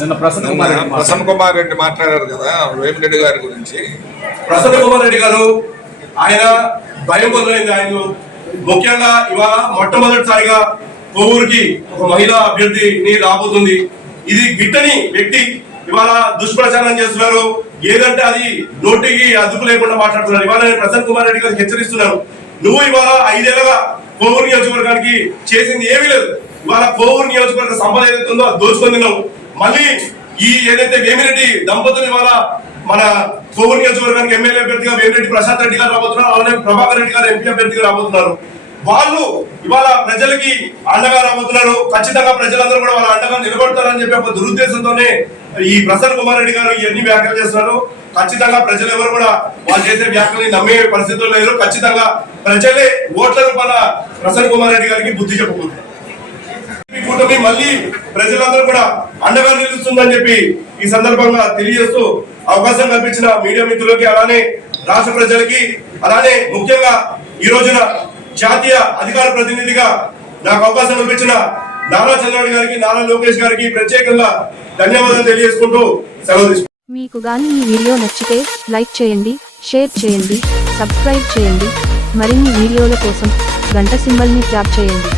నిన్న ప్రసన్న కుమార్ రెడ్డి ప్రసన్న కుమార్ రెడ్డి మాట్లాడారు కదా వేమిరెడ్డి గారి గురించి. ప్రసన్న కుమార్ రెడ్డి గారు ఆయన భయం మొదలైంది. ఆయన ముఖ్యంగా ఇవాళ మొట్టమొదటిసారిగా కోవూరుకి ఒక మహిళా అభ్యర్థిని రాబోతుంది. ఇది గిట్టని వ్యక్తి ఇవాళ దుష్ప్రచారం చేస్తున్నారు. ఏదంటే అది నోటికి అదుపు లేకుండా మాట్లాడుతున్నారు. ఇవాళ నేను ప్రసన్న కుమార్ రెడ్డి గారికి హెచ్చరిస్తున్నాను. నువ్వు ఇవాళ ఐదేళ్ళుగా కోవూరు నియోజకవర్గానికి చేసింది ఏమీ లేదు. ఇవాళ కోవూరు నియోజకవర్గ సంపద ఏదైతే ఉందో అది దోచుకొని తిన్నావు. మళ్ళీ ఈ ఏదైతే వేమిరెడ్డి దంపతులు ఇవాళ మన కోవూరు నియోజకవర్గానికి ఎమ్మెల్యే అభ్యర్థిగా వేమిరెడ్డి ప్రశాంత్ రెడ్డి గారు రాబోతున్నారు అలానే ప్రభాకర్ రెడ్డి గారు ఎంపీ అభ్యర్థిగా రాబోతున్నారు. వాళ్ళు ఇవాళ ప్రజలకి అండగా రాబోతున్నారు. ఖచ్చితంగా ప్రజలందరూ కూడా వాళ్ళ అండగా నిలబడతారని చెప్పి ఒక దురుద్దేశంతోనే ఈ ప్రసన్న కుమార్ రెడ్డి గారు ఇవన్నీ వ్యాఖ్యలు చేస్తున్నారు. ఖచ్చితంగా ప్రజలు ఎవరు కూడా వాళ్ళు చేసే వ్యాఖ్యలు నమ్మే పరిస్థితుల్లో లేరు. ఖచ్చితంగా ప్రజలే ఓట్ల రూపాల ప్రసన్న కుమార్ రెడ్డి గారికి బుద్ధి చెప్పబోతున్నారు. ఈ కూటమి మళ్ళీ ప్రజలందరూ కూడా అండగా నిలుస్తుందని చెప్పి ఈ సందర్భంగా తెలియజేస్తూ అవకాశం కల్పించిన మీడియా మిత్రులకి అలానే రాష్ట్ర ప్రజలకి అలానే ముఖ్యంగా ఈ రోజున జాతీయ అధికార ప్రతినిధిగా నాకు అవకాశం కల్పించిన నారా చంద్రబాబు గారికి నారా లోకేష్ గారికి ప్రత్యేకంగా ధన్యవాదాలు తెలియజేసుకుంటూ సెలవు మీకు గాని ఈ వీడియో నచ్చితే లైక్ చేయండి షేర్ చేయండి సబ్స్క్రైబ్ చేయండి. మరిన్ని వీడియోల కోసం గంట సింబల్ని ట్యాప్ చేయండి.